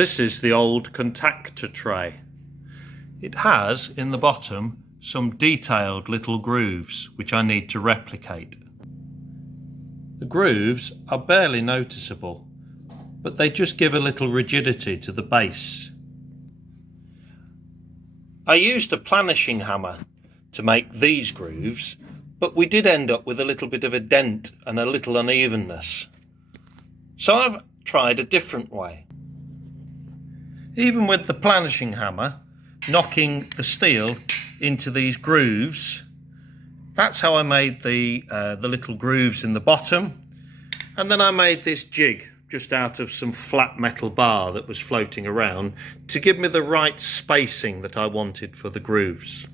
This is the old contactor tray. It has in the bottom some detailed little grooves which I need to replicate. The grooves are barely noticeable, but they just give a little rigidity to the base. I used a planishing hammer to make these grooves, but we did end up with a little bit of a dent and a little unevenness. So I've tried a different way. Even with the planishing hammer, knocking the steel into these grooves, that's how I made the little grooves in the bottom. And then I made this jig just out of some flat metal bar that was floating around to give me the right spacing that I wanted for the grooves.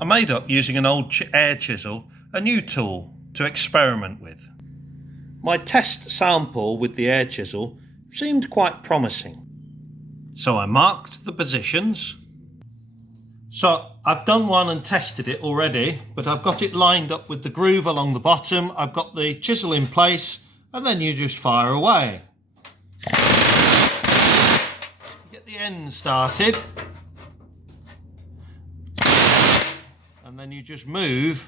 I made up using an old air chisel, a new tool to experiment with. My test sample with the air chisel seemed quite promising. So I marked the positions. So I've done one and tested it already, but I've got it lined up with the groove along the bottom. I've got the chisel in place, and then you just fire away. Get the end started. And then you just move.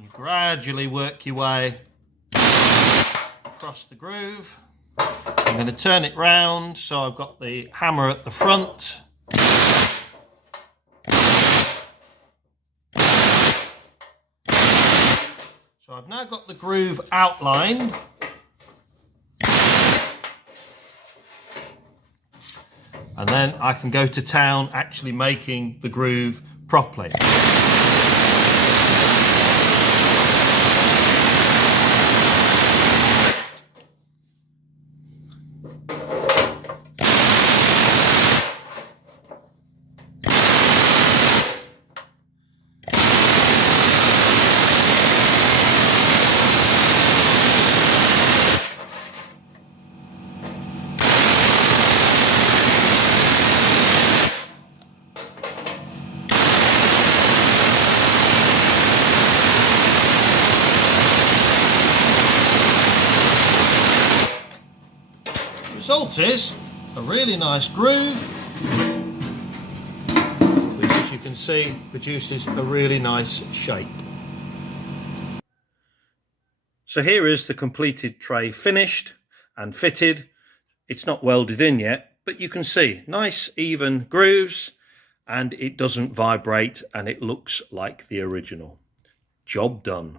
You gradually work your way across the groove. I'm going to turn it round, so I've got the hammer at the front. So I've now got the groove outlined. And then I can go to town actually making the groove properly. Result is a really nice groove, which, as you can see, produces a really nice shape. So here is the completed tray finished and fitted. It's not welded in yet, but you can see nice even grooves, and it doesn't vibrate, and it looks like the original. Job done.